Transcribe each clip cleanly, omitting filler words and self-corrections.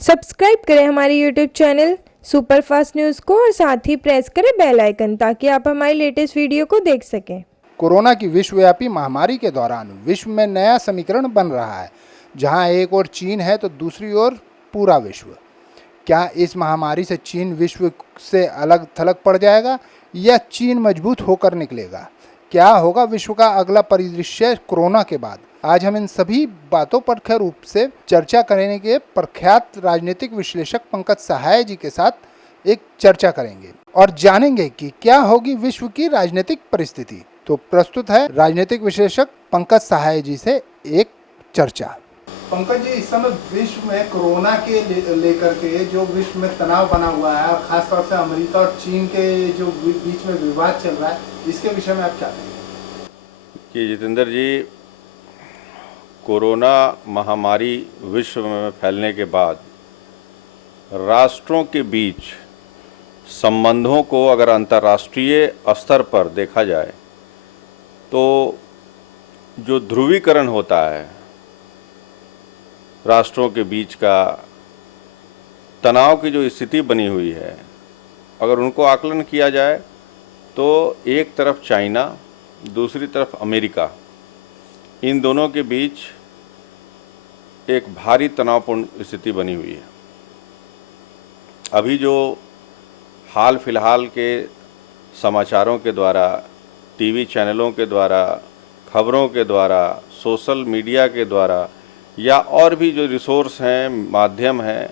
Subscribe करें हमारे YouTube channel superfast news को और साथ ही प्रेस करें बेल आइकन ताकि आप हमारी लेटेस्ट वीडियो को देख सकें। कोरोना की विश्वव्यापी महामारी के दौरान विश्व में नया समीकरण बन रहा है, जहां एक ओर चीन है तो दूसरी ओर पूरा विश्व। क्या इस महामारी से चीन विश्व से अलग थलग पड़ जाएगा या चीन मजबूत होकर निकलेगा? क्या होगा विश्व का अगला परिदृश्य कोरोना के बाद? आज हम इन सभी बातों पर मुख्य रूप से चर्चा करने के प्रख्यात राजनीतिक विश्लेषक पंकज सहाय जी के साथ एक चर्चा करेंगे और जानेंगे कि क्या होगी विश्व की राजनीतिक परिस्थिति। तो प्रस्तुत है राजनीतिक विश्लेषक पंकज सहाय जी से एक चर्चा। पंकज जी, इस समय विश्व में कोरोना के लेकर के जो विश्व में तनाव बना हुआ है और खासतौर से अमेरिका और चीन के जो बीच में विवाद चल रहा है, इसके विषय में आप क्या कहेंगे? कि जितेंद्र जी, कोरोना महामारी विश्व में फैलने के बाद राष्ट्रों के बीच संबंधों को अगर अंतर्राष्ट्रीय स्तर पर देखा जाए तो जो ध्रुवीकरण होता है राष्ट्रों के बीच का, तनाव की जो स्थिति बनी हुई है, अगर उनको आकलन किया जाए तो एक तरफ चाइना, दूसरी तरफ अमेरिका, इन दोनों के बीच एक भारी तनावपूर्ण स्थिति बनी हुई है। अभी जो हाल फिलहाल के समाचारों के द्वारा, टीवी चैनलों के द्वारा, खबरों के द्वारा, सोशल मीडिया के द्वारा या और भी जो रिसोर्स हैं, माध्यम हैं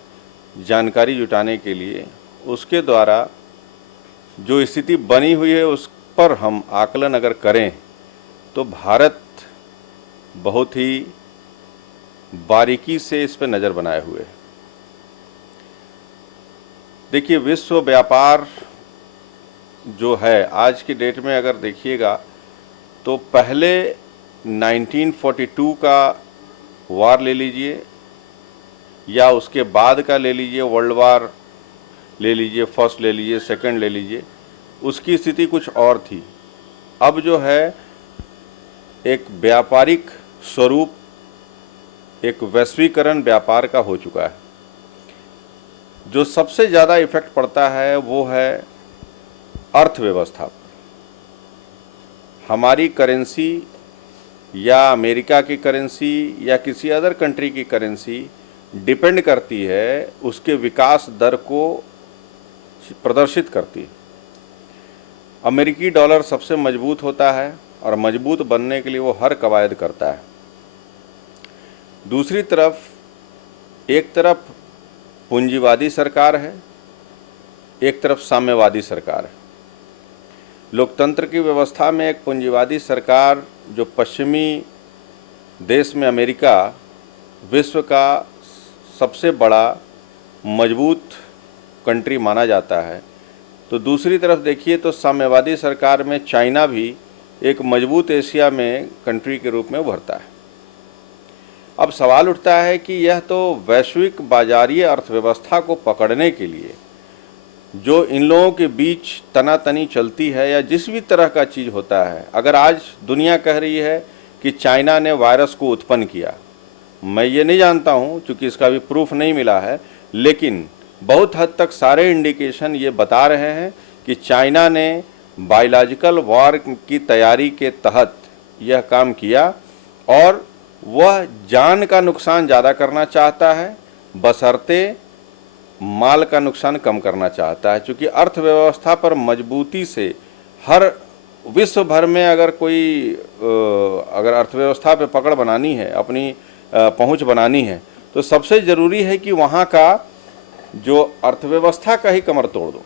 जानकारी जुटाने के लिए, उसके द्वारा जो स्थिति बनी हुई है उस पर हम आकलन अगर करें तो भारत बहुत ही बारीकी से इस पर नज़र बनाए हुए है। देखिए, विश्व व्यापार जो है आज की डेट में अगर देखिएगा तो पहले 1942 का वार ले लीजिए या उसके बाद का ले लीजिए, वर्ल्ड वार ले लीजिए, फर्स्ट ले लीजिए, सेकंड ले लीजिए, उसकी स्थिति कुछ और थी। अब जो है एक व्यापारिक स्वरूप, एक वैश्वीकरण व्यापार का हो चुका है। जो सबसे ज़्यादा इफेक्ट पड़ता है वो है अर्थव्यवस्था पर। हमारी करेंसी या अमेरिका की करेंसी या किसी अदर कंट्री की करेंसी डिपेंड करती है, उसके विकास दर को प्रदर्शित करती है। अमेरिकी डॉलर सबसे मजबूत होता है और मजबूत बनने के लिए वो हर कवायद करता है। दूसरी तरफ, एक तरफ पूंजीवादी सरकार है, एक तरफ साम्यवादी सरकार है। लोकतंत्र की व्यवस्था में एक पूंजीवादी सरकार, जो पश्चिमी देश में अमेरिका विश्व का सबसे बड़ा मजबूत कंट्री माना जाता है, तो दूसरी तरफ देखिए तो साम्यवादी सरकार में चाइना भी एक मजबूत एशिया में कंट्री के रूप में उभरता है। अब सवाल उठता है कि यह तो वैश्विक बाजारीय अर्थव्यवस्था को पकड़ने के लिए जो इन लोगों के बीच तनातनी चलती है या जिस भी तरह का चीज़ होता है, अगर आज दुनिया कह रही है कि चाइना ने वायरस को उत्पन्न किया, मैं ये नहीं जानता हूँ क्योंकि इसका भी प्रूफ नहीं मिला है, लेकिन बहुत हद तक सारे इंडिकेशन ये बता रहे हैं कि चाइना ने बायोलॉजिकल वॉर की तैयारी के तहत यह काम किया और वह जान का नुकसान ज़्यादा करना चाहता है, बशर्ते माल का नुकसान कम करना चाहता है। क्योंकि अर्थव्यवस्था पर मजबूती से हर विश्व भर में अगर कोई अगर अर्थव्यवस्था पे पकड़ बनानी है, अपनी पहुंच बनानी है, तो सबसे ज़रूरी है कि वहाँ का जो अर्थव्यवस्था का ही कमर तोड़ दो।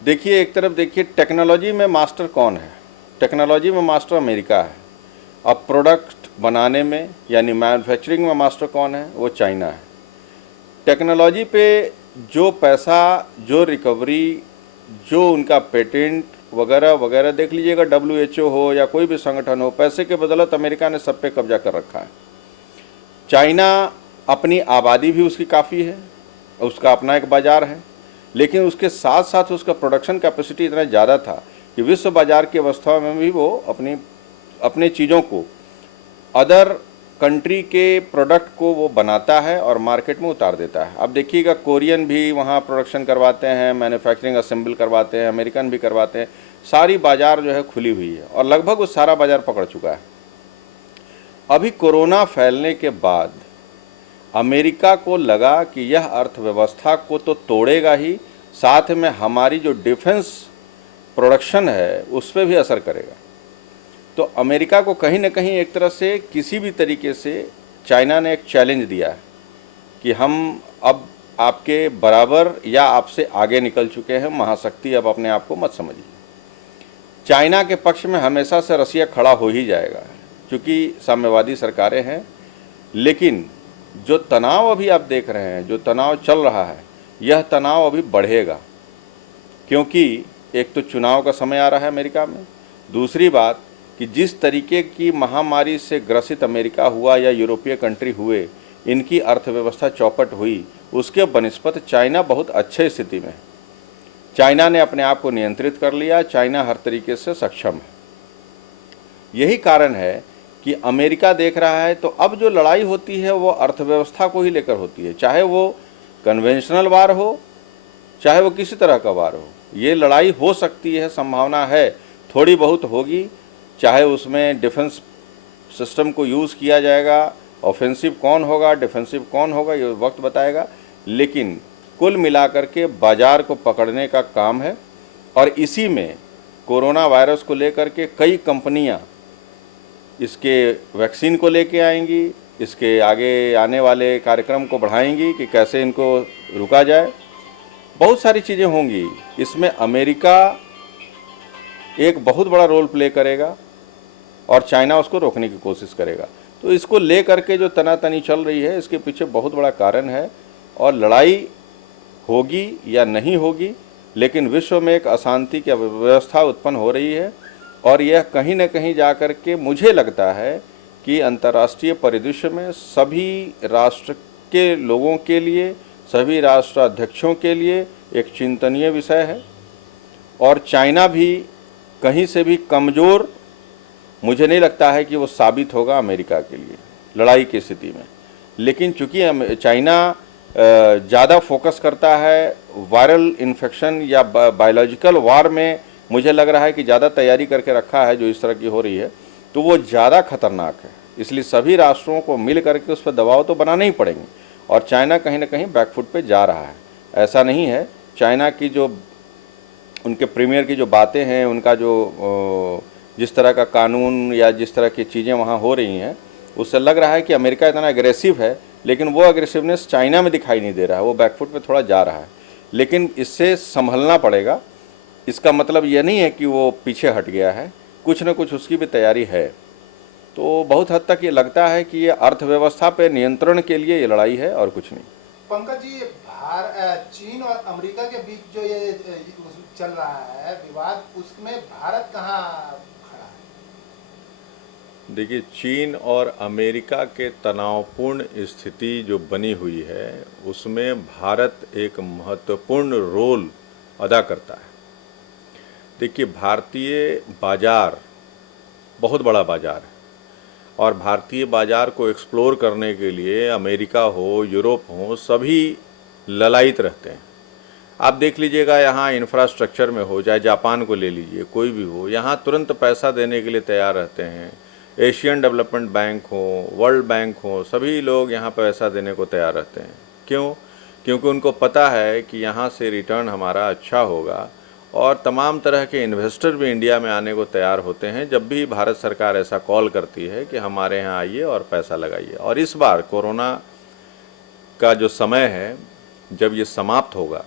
देखिए, एक तरफ देखिए टेक्नोलॉजी में मास्टर कौन है? टेक्नोलॉजी में मास्टर अमेरिका है। अब प्रोडक्ट बनाने में यानी मैन्युफैक्चरिंग में मास्टर कौन है? वो चाइना है। टेक्नोलॉजी पे जो पैसा, जो रिकवरी, जो उनका पेटेंट वगैरह वगैरह, देख लीजिएगा WHO हो या कोई भी संगठन हो, पैसे के बदौलत अमेरिका ने सब पे कब्जा कर रखा है। चाइना, अपनी आबादी भी उसकी काफ़ी है, उसका अपना एक बाज़ार है, लेकिन उसके साथ साथ उसका प्रोडक्शन कैपेसिटी इतना ज़्यादा था कि विश्व बाज़ार की अवस्था में भी वो अपनी अपने चीज़ों को अदर कंट्री के प्रोडक्ट को वो बनाता है और मार्केट में उतार देता है। अब देखिएगा, कोरियन भी वहाँ प्रोडक्शन करवाते हैं, मैन्युफैक्चरिंग असेंबल करवाते हैं, अमेरिकन भी करवाते हैं। सारी बाज़ार जो है खुली हुई है और लगभग वो सारा बाज़ार पकड़ चुका है। अभी कोरोना फैलने के बाद अमेरिका को लगा कि यह अर्थव्यवस्था को तो तोड़ेगा ही, साथ में हमारी जो डिफेंस प्रोडक्शन है उस पर भी असर करेगा। तो अमेरिका को कहीं ना कहीं एक तरह से किसी भी तरीके से चाइना ने एक चैलेंज दिया है कि हम अब आपके बराबर या आपसे आगे निकल चुके हैं, महाशक्ति अब अपने आप को मत समझिए। चाइना के पक्ष में हमेशा से रसिया खड़ा हो ही जाएगा क्योंकि साम्यवादी सरकारें हैं। लेकिन जो तनाव अभी आप देख रहे हैं, जो तनाव चल रहा है, यह तनाव अभी बढ़ेगा क्योंकि एक तो चुनाव का समय आ रहा है अमेरिका में, दूसरी बात कि जिस तरीके की महामारी से ग्रसित अमेरिका हुआ या यूरोपीय कंट्री हुए, इनकी अर्थव्यवस्था चौपट हुई, उसके बनिस्पत चाइना बहुत अच्छे स्थिति में है। चाइना ने अपने आप को नियंत्रित कर लिया, चाइना हर तरीके से सक्षम है। यही कारण है कि अमेरिका देख रहा है तो अब जो लड़ाई होती है वो अर्थव्यवस्था को ही लेकर होती है, चाहे वो कन्वेंशनल वार हो, चाहे वो किसी तरह का वार हो। ये लड़ाई हो सकती है, संभावना है, थोड़ी बहुत होगी, चाहे उसमें डिफेंस सिस्टम को यूज़ किया जाएगा, ऑफेंसिव कौन होगा, डिफेंसिव कौन होगा, ये वक्त बताएगा। लेकिन कुल मिलाकर के बाज़ार को पकड़ने का काम है और इसी में कोरोना वायरस को लेकर के कई कंपनियां इसके वैक्सीन को लेके आएंगी, इसके आगे आने वाले कार्यक्रम को बढ़ाएंगी कि कैसे इनको रुका जाए। बहुत सारी चीज़ें होंगी, इसमें अमेरिका एक बहुत बड़ा रोल प्ले करेगा और चाइना उसको रोकने की कोशिश करेगा। तो इसको ले करके जो तनातनी चल रही है, इसके पीछे बहुत बड़ा कारण है और लड़ाई होगी या नहीं होगी, लेकिन विश्व में एक अशांति की व्यवस्था उत्पन्न हो रही है और यह कहीं न कहीं जा कर के मुझे लगता है कि अंतर्राष्ट्रीय परिदृश्य में सभी राष्ट्र के लोगों के लिए, सभी राष्ट्राध्यक्षों के लिए एक चिंतनीय विषय है। और चाइना भी कहीं से भी कमज़ोर मुझे नहीं लगता है कि वो साबित होगा अमेरिका के लिए लड़ाई की स्थिति में। लेकिन चूँकि चाइना ज़्यादा फोकस करता है वायरल इन्फेक्शन या बायोलॉजिकल वार में, मुझे लग रहा है कि ज़्यादा तैयारी करके रखा है जो इस तरह की हो रही है, तो वो ज़्यादा खतरनाक है। इसलिए सभी राष्ट्रों को मिल करके उस पर दबाव तो बनाने ही पड़ेंगे और चाइना कहीं ना कहीं बैकफुट पे जा रहा है। ऐसा नहीं है, चाइना की जो उनके प्रीमियर की जो बातें हैं, उनका जो जिस तरह का कानून या जिस तरह की चीज़ें वहाँ हो रही हैं, उससे लग रहा है कि अमेरिका इतना एग्रेसिव है, लेकिन वो एग्रेसिवनेस चाइना में दिखाई नहीं दे रहा है, वो बैकफुट पे थोड़ा जा रहा है। लेकिन इससे संभलना पड़ेगा। इसका मतलब यह नहीं है कि वो पीछे हट गया है, कुछ न कुछ उसकी भी तैयारी है। तो बहुत हद तक ये लगता है कि ये अर्थव्यवस्था पे नियंत्रण के लिए ये लड़ाई है और कुछ नहीं। पंकज जी, चीन और अमेरिका के बीच जो ये चल रहा है विवाद, उसमें भारत कहाँ खड़ा है? देखिए, चीन और अमेरिका के तनावपूर्ण स्थिति जो बनी हुई है उसमें भारत एक महत्वपूर्ण रोल अदा करता है। देखिए, भारतीय बाज़ार बहुत बड़ा बाज़ार है और भारतीय बाज़ार को एक्सप्लोर करने के लिए अमेरिका हो, यूरोप हो, सभी ललायित रहते हैं। आप देख लीजिएगा, यहाँ इंफ्रास्ट्रक्चर में हो, चाहे जापान को ले लीजिए, कोई भी हो, यहाँ तुरंत पैसा देने के लिए तैयार रहते हैं। एशियन डेवलपमेंट बैंक हो, वर्ल्ड बैंक हो, सभी लोग यहाँ पैसा देने को तैयार रहते हैं। क्यों? क्योंकि उनको पता है कि यहाँ से रिटर्न हमारा अच्छा होगा और तमाम तरह के इन्वेस्टर भी इंडिया में आने को तैयार होते हैं जब भी भारत सरकार ऐसा कॉल करती है कि हमारे यहाँ आइए और पैसा लगाइए। और इस बार कोरोना का जो समय है, जब ये समाप्त होगा,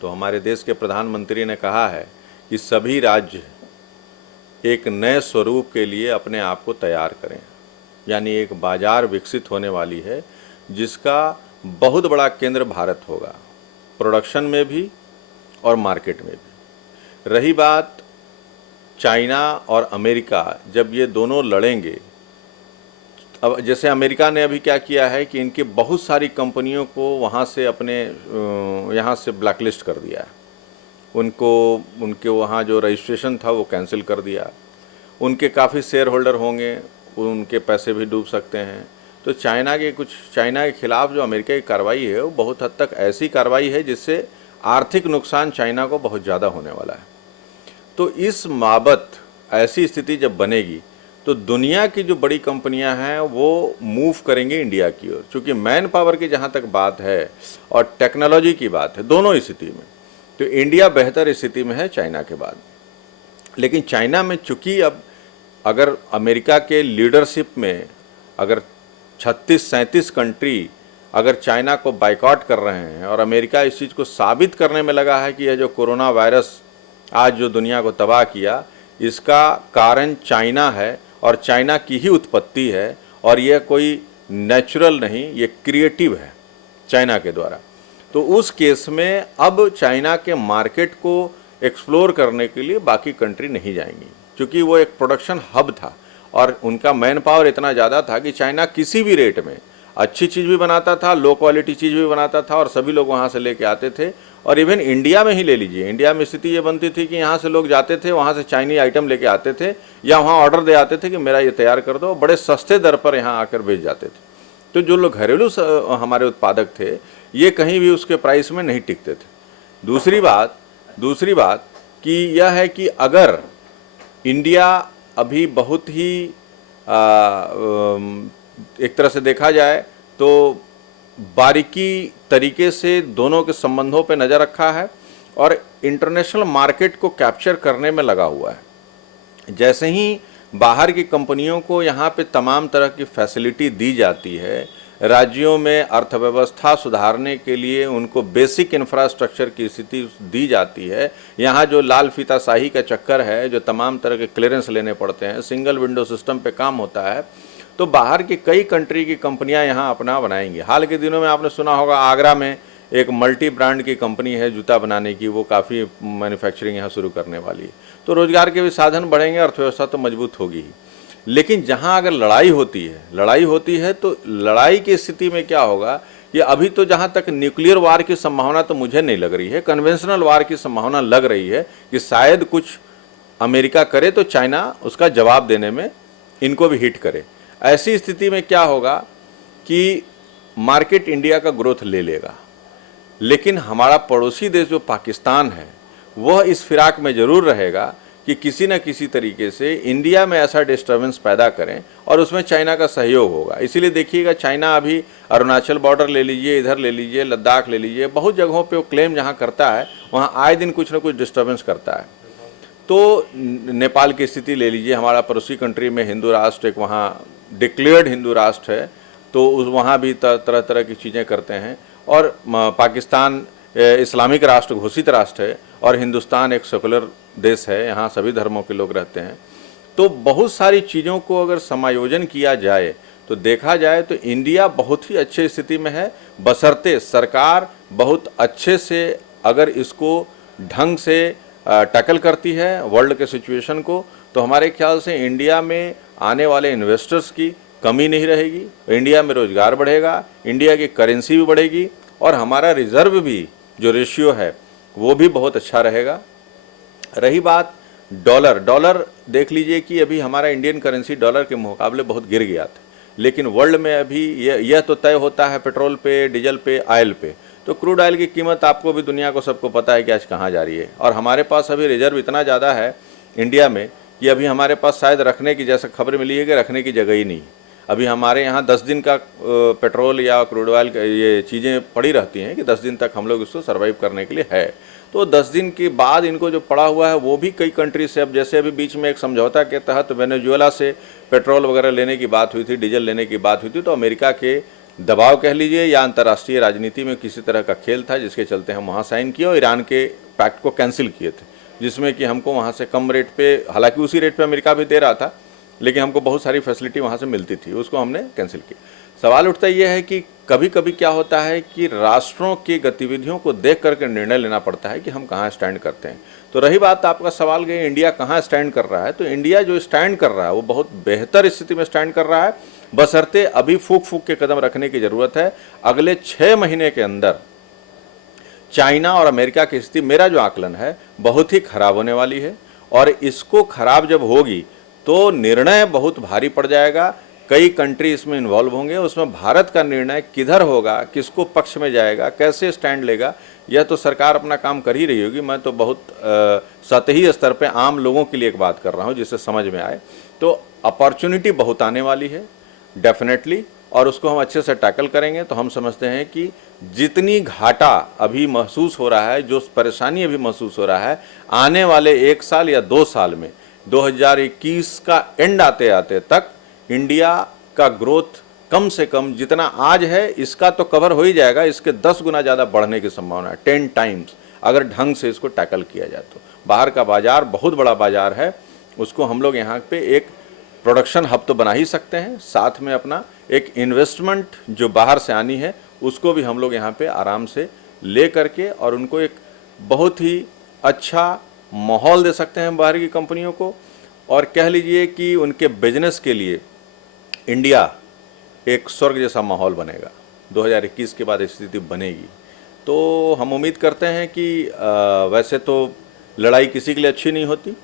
तो हमारे देश के प्रधानमंत्री ने कहा है कि सभी राज्य एक नए स्वरूप के लिए अपने आप को तैयार करें। यानी एक बाज़ार विकसित होने वाली है जिसका बहुत बड़ा केंद्र भारत होगा, प्रोडक्शन में भी और मार्केट में भी। रही बात चाइना और अमेरिका, जब ये दोनों लड़ेंगे, अब जैसे अमेरिका ने अभी क्या किया है कि इनकी बहुत सारी कंपनियों को वहाँ से अपने यहाँ से ब्लैकलिस्ट कर दिया है। उनके वहाँ जो रजिस्ट्रेशन था वो कैंसिल कर दिया। उनके काफ़ी शेयर होल्डर होंगे, उनके पैसे भी डूब सकते हैं। तो चाइना के खिलाफ जो अमेरिका की कार्रवाई है वो बहुत हद तक ऐसी कार्रवाई है जिससे आर्थिक नुकसान चाइना को बहुत ज़्यादा होने वाला है। तो इस बाबत ऐसी स्थिति जब बनेगी तो दुनिया की जो बड़ी कंपनियां हैं वो मूव करेंगे इंडिया की ओर, क्योंकि मैन पावर की जहां तक बात है और टेक्नोलॉजी की बात है, दोनों स्थिति में तो इंडिया बेहतर स्थिति में है चाइना के बाद। लेकिन चाइना में चूंकि अब अगर अमेरिका के लीडरशिप में अगर 36-37 कंट्री अगर चाइना को बाइकआउट कर रहे हैं और अमेरिका इस चीज़ को साबित करने में लगा है कि यह जो कोरोना वायरस आज जो दुनिया को तबाह किया इसका कारण चाइना है और चाइना की ही उत्पत्ति है और यह कोई नेचुरल नहीं, ये क्रिएटिव है चाइना के द्वारा, तो उस केस में अब चाइना के मार्केट को एक्सप्लोर करने के लिए बाकी कंट्री नहीं जाएंगी, क्योंकि वो एक प्रोडक्शन हब था और उनका मैन पावर इतना ज़्यादा था कि चाइना किसी भी रेट में अच्छी चीज़ भी बनाता था, लो क्वालिटी चीज़ भी बनाता था और सभी लोग वहाँ से लेके आते थे। और इवन इंडिया में ही ले लीजिए, इंडिया में स्थिति ये बनती थी कि यहाँ से लोग जाते थे, वहाँ से चाइनीज आइटम लेके आते थे या वहाँ ऑर्डर दे आते थे कि मेरा ये तैयार कर दो, बड़े सस्ते दर पर यहाँ आकर भेज जाते थे। तो जो लोग घरेलू हमारे उत्पादक थे ये कहीं भी उसके प्राइस में नहीं टिकते थे। दूसरी बात कि यह है कि अगर इंडिया अभी बहुत ही एक तरह से देखा जाए तो बारीकी तरीके से दोनों के संबंधों पे नज़र रखा है और इंटरनेशनल मार्केट को कैप्चर करने में लगा हुआ है। जैसे ही बाहर की कंपनियों को यहाँ पे तमाम तरह की फैसिलिटी दी जाती है, राज्यों में अर्थव्यवस्था सुधारने के लिए उनको बेसिक इंफ्रास्ट्रक्चर की स्थिति दी जाती है, यहाँ जो लाल फीताशाही का चक्कर है, जो तमाम तरह के क्लियरेंस लेने पड़ते हैं, सिंगल विंडो सिस्टम पे काम होता है, तो बाहर की कई कंट्री की कंपनियां यहाँ अपना बनाएंगी। हाल के दिनों में आपने सुना होगा आगरा में एक मल्टी ब्रांड की कंपनी है जूता बनाने की, वो काफ़ी मैन्युफैक्चरिंग यहाँ शुरू करने वाली है। तो रोजगार के भी साधन बढ़ेंगे, अर्थव्यवस्था तो मजबूत होगी ही। लेकिन जहाँ अगर लड़ाई होती है तो लड़ाई की स्थिति में क्या होगा कि अभी तो जहाँ तक न्यूक्लियर वार की संभावना तो मुझे नहीं लग रही है, कन्वेंशनल वार की संभावना लग रही है कि शायद कुछ अमेरिका करे तो चाइना उसका जवाब देने में इनको भी हिट करे। ऐसी स्थिति में क्या होगा कि मार्केट इंडिया का ग्रोथ ले लेगा, लेकिन हमारा पड़ोसी देश जो पाकिस्तान है वह इस फिराक में ज़रूर रहेगा कि किसी न किसी तरीके से इंडिया में ऐसा डिस्टर्बेंस पैदा करें और उसमें चाइना का सहयोग होगा। इसीलिए देखिएगा चाइना अभी अरुणाचल बॉर्डर ले लीजिए, इधर ले लीजिए, लद्दाख ले लीजिए, बहुत जगहों पे वो क्लेम जहाँ करता है वहाँ आए दिन कुछ न कुछ डिस्टर्बेंस करता है। तो नेपाल की स्थिति ले लीजिए, हमारा पड़ोसी कंट्री में हिंदू राष्ट्र एक वहाँ डिक्लेयर्ड हिंदू राष्ट्र है, तो वहाँ भी तरह तरह की चीज़ें करते हैं। और पाकिस्तान इस्लामिक राष्ट्र घोषित राष्ट्र है और हिंदुस्तान एक सेकुलर देश है, यहाँ सभी धर्मों के लोग रहते हैं। तो बहुत सारी चीज़ों को अगर समायोजन किया जाए तो देखा जाए तो इंडिया बहुत ही अच्छे स्थिति में है, बशर्ते सरकार बहुत अच्छे से अगर इसको ढंग से टैकल करती है वर्ल्ड के सिचुएशन को, तो हमारे ख्याल से इंडिया में आने वाले इन्वेस्टर्स की कमी नहीं रहेगी, इंडिया में रोजगार बढ़ेगा, इंडिया की करेंसी भी बढ़ेगी और हमारा रिजर्व भी जो रेशियो है वो भी बहुत अच्छा रहेगा। रही बात डॉलर देख लीजिए कि अभी हमारा इंडियन करेंसी डॉलर के मुकाबले बहुत गिर गया था, लेकिन वर्ल्ड में अभी यह तो तय होता है पेट्रोल पे, डीजल पे, ऑयल पे। तो क्रूड ऑयल की कीमत आपको भी दुनिया को सबको पता है कि आज कहाँ जा रही है और हमारे पास अभी रिजर्व इतना ज़्यादा है इंडिया में कि अभी हमारे पास शायद रखने की, जैसा खबर मिली है कि रखने की जगह ही नहीं। अभी हमारे यहाँ 10 दिन का पेट्रोल या क्रूड ऑयल ये चीज़ें पड़ी रहती हैं कि 10 दिन तक हम लोग इसको सर्वाइव करने के लिए है। तो 10 दिन के बाद इनको जो पड़ा हुआ है वो भी कई कंट्री से, अब जैसे अभी बीच में एक समझौता के तहत वेनेजुएला से पेट्रोल वगैरह लेने की बात हुई थी, डीजल लेने की बात हुई थी, तो अमेरिका के दबाव कह लीजिए या अंतर्राष्ट्रीय राजनीति में किसी तरह का खेल था जिसके चलते हम वहाँ साइन किए और ईरान के पैक्ट को कैंसिल किए थे, जिसमें कि हमको वहाँ से कम रेट पे, हालांकि उसी रेट पे अमेरिका भी दे रहा था, लेकिन हमको बहुत सारी फैसिलिटी वहाँ से मिलती थी, उसको हमने कैंसिल किया। सवाल उठता यह है कि कभी कभी क्या होता है कि राष्ट्रों की गतिविधियों को देख करके निर्णय लेना पड़ता है कि हम कहाँ स्टैंड करते हैं। तो रही बात आपका सवाल कि इंडिया कहाँ स्टैंड कर रहा है, तो इंडिया जो स्टैंड कर रहा है वो बहुत बेहतर स्थिति में स्टैंड कर रहा है, बशर्ते अभी फूक के कदम रखने की ज़रूरत है। अगले 6 महीने के अंदर चाइना और अमेरिका की स्थिति, मेरा जो आकलन है, बहुत ही खराब होने वाली है और इसको खराब जब होगी तो निर्णय बहुत भारी पड़ जाएगा। कई कंट्री इसमें इन्वॉल्व होंगे, उसमें भारत का निर्णय किधर होगा, किसको पक्ष में जाएगा, कैसे स्टैंड लेगा, यह तो सरकार अपना काम कर ही रही होगी। मैं तो बहुत सतही स्तर पे आम लोगों के लिए एक बात कर रहा हूँ जिससे समझ में आए। तो अपॉर्चुनिटी बहुत आने वाली है डेफिनेटली, और उसको हम अच्छे से टैकल करेंगे तो हम समझते हैं कि जितनी घाटा अभी महसूस हो रहा है, जो परेशानी अभी महसूस हो रहा है, आने वाले 1 साल या 2 साल में 2021 का एंड आते आते तक इंडिया का ग्रोथ कम से कम जितना आज है इसका तो कवर हो ही जाएगा, इसके 10 गुना ज़्यादा बढ़ने की संभावना है, 10 टाइम्स, अगर ढंग से इसको टैकल किया जाए तो। बाहर का बाजार बहुत बड़ा बाजार है, उसको हम लोग यहाँ पे एक प्रोडक्शन हब तो बना ही सकते हैं, साथ में अपना एक इन्वेस्टमेंट जो बाहर से आनी है उसको भी हम लोग यहाँ पे आराम से ले करके और उनको एक बहुत ही अच्छा माहौल दे सकते हैं बाहर की कंपनियों को, और कह लीजिए कि उनके बिजनेस के लिए इंडिया एक स्वर्ग जैसा माहौल बनेगा। 2021 के बाद स्थिति बनेगी तो हम उम्मीद करते हैं कि वैसे तो लड़ाई किसी के लिए अच्छी नहीं होती,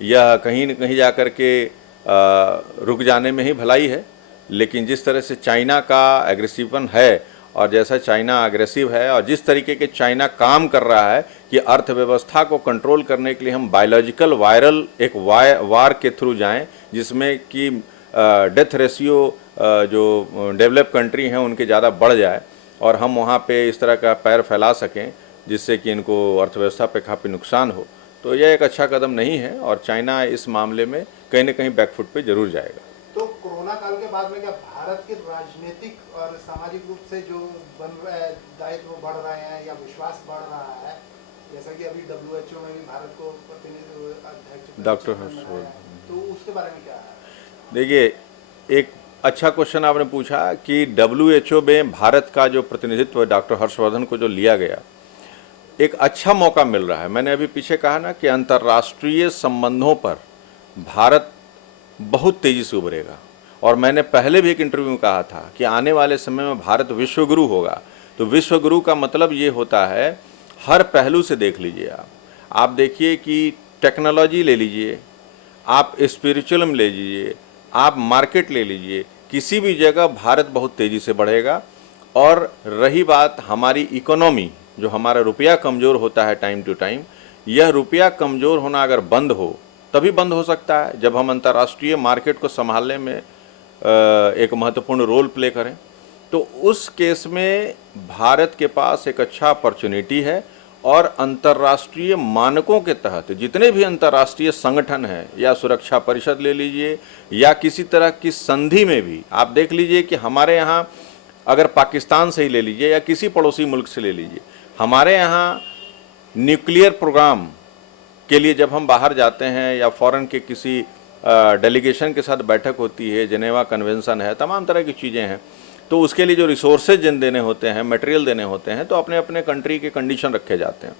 यह कहीं न कहीं जा कर के रुक जाने में ही भलाई है, लेकिन जिस तरह से चाइना का एग्रेसिवन है और जैसा चाइना अग्रेसिव है और जिस तरीके के चाइना काम कर रहा है कि अर्थव्यवस्था को कंट्रोल करने के लिए हम बायोलॉजिकल वायरल एक वार के थ्रू जाएं, जिसमें कि डेथ रेशियो जो डेवलप कंट्री हैं उनके ज़्यादा बढ़ जाए और हम वहाँ पे इस तरह का पैर फैला सकें जिससे कि इनको अर्थव्यवस्था पे काफ़ी नुकसान हो, तो यह एक अच्छा कदम नहीं है और चाइना इस मामले में कहीं न कहीं बैकफुट पे जरूर जाएगा। तो कोरोना काल के बाद में क्या भारत के राजनीतिक और सामाजिक रूप से जो बन रहा है दायित्व बढ़ रहे हैं या विश्वास बढ़ रहा है, जैसा कि अभी WHO में भी भारत को प्रतिनिधि अध्यक्ष डॉक्टर हर्षवर्धन, तो उसके बारे में क्या है? देखिए, एक अच्छा क्वेश्चन आपने पूछा कि WHO में भारत का जो प्रतिनिधित्व डॉक्टर हर्षवर्धन को जो लिया गया, एक अच्छा मौका मिल रहा है। मैंने अभी पीछे कहा ना कि अंतर्राष्ट्रीय संबंधों पर भारत बहुत तेज़ी से उभरेगा, और मैंने पहले भी एक इंटरव्यू में कहा था कि आने वाले समय में भारत विश्वगुरु होगा। तो विश्वगुरु का मतलब ये होता है हर पहलू से देख लीजिए आप देखिए कि टेक्नोलॉजी ले लीजिए, आप स्पिरिचुअल ले लीजिए, आप मार्केट ले लीजिए, किसी भी जगह भारत बहुत तेज़ी से बढ़ेगा। और रही बात हमारी इकोनॉमी, जो हमारा रुपया कमज़ोर होता है टाइम टू टाइम, यह रुपया कमज़ोर होना अगर बंद हो तभी बंद हो सकता है जब हम अंतर्राष्ट्रीय मार्केट को संभालने में एक महत्वपूर्ण रोल प्ले करें। तो उस केस में भारत के पास एक अच्छा अपॉर्चुनिटी है, और अंतर्राष्ट्रीय मानकों के तहत जितने भी अंतर्राष्ट्रीय संगठन हैं, या सुरक्षा परिषद ले लीजिए या किसी तरह की संधि में भी आप देख लीजिए कि हमारे यहाँ अगर पाकिस्तान से ही ले लीजिए या किसी पड़ोसी मुल्क से ले लीजिए, हमारे यहाँ न्यूक्लियर प्रोग्राम के लिए जब हम बाहर जाते हैं या फॉरेन के किसी डेलीगेशन के साथ बैठक होती है, जेनेवा कन्वेंशन है, तमाम तरह की चीज़ें हैं, तो उसके लिए जो रिसोर्सेज जिन देने होते हैं, मटेरियल देने होते हैं, तो अपने अपने कंट्री के कंडीशन रखे जाते हैं।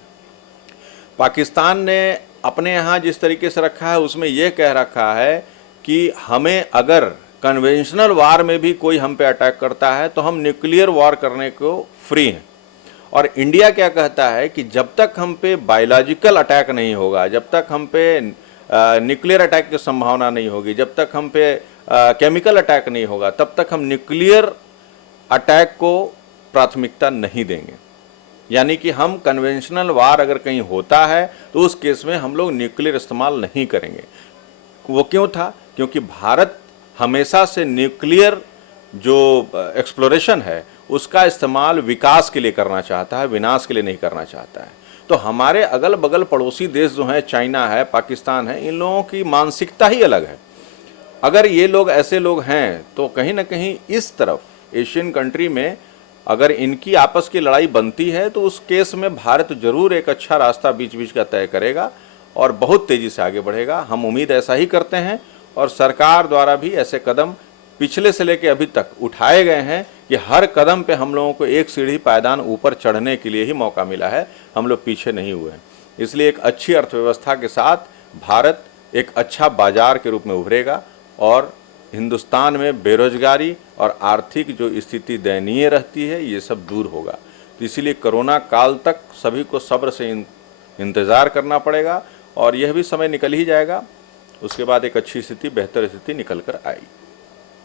पाकिस्तान ने अपने यहाँ जिस तरीके से रखा है उसमें यह कह रखा है कि हमें अगर कन्वेंशनल वार में भी कोई हम पे अटैक करता है तो हम न्यूक्लियर वार करने को फ्री हैं। और इंडिया क्या कहता है कि जब तक हम पे बायोलॉजिकल अटैक नहीं होगा, जब तक हम पे न्यूक्लियर अटैक की संभावना नहीं होगी, जब तक हम पे केमिकल अटैक नहीं होगा, तब तक हम न्यूक्लियर अटैक को प्राथमिकता नहीं देंगे। यानी कि हम कन्वेंशनल वार अगर कहीं होता है तो उस केस में हम लोग न्यूक्लियर इस्तेमाल नहीं करेंगे। वो क्यों था? क्योंकि भारत हमेशा से न्यूक्लियर जो एक्सप्लोरेशन है उसका इस्तेमाल विकास के लिए करना चाहता है, विनाश के लिए नहीं करना चाहता है। तो हमारे अगल बगल पड़ोसी देश जो हैं, चाइना है, पाकिस्तान है, इन लोगों की मानसिकता ही अलग है। अगर ये लोग ऐसे लोग हैं तो कहीं ना कहीं इस तरफ एशियन कंट्री में अगर इनकी आपस की लड़ाई बनती है तो उस केस में भारत जरूर एक अच्छा रास्ता बीच बीच का तय करेगा और बहुत तेज़ी से आगे बढ़ेगा। हम उम्मीद ऐसा ही करते हैं, और सरकार द्वारा भी ऐसे कदम पिछले से लेकर अभी तक उठाए गए हैं कि हर कदम पे हम लोगों को एक सीढ़ी पायदान ऊपर चढ़ने के लिए ही मौका मिला है, हम लोग पीछे नहीं हुए हैं। इसलिए एक अच्छी अर्थव्यवस्था के साथ भारत एक अच्छा बाजार के रूप में उभरेगा, और हिंदुस्तान में बेरोजगारी और आर्थिक जो स्थिति दयनीय रहती है ये सब दूर होगा। तो इसीलिए कोरोना काल तक सभी को सब्र से इंतज़ार करना पड़ेगा, और यह भी समय निकल ही जाएगा। उसके बाद एक अच्छी स्थिति, बेहतर स्थिति निकल कर आई।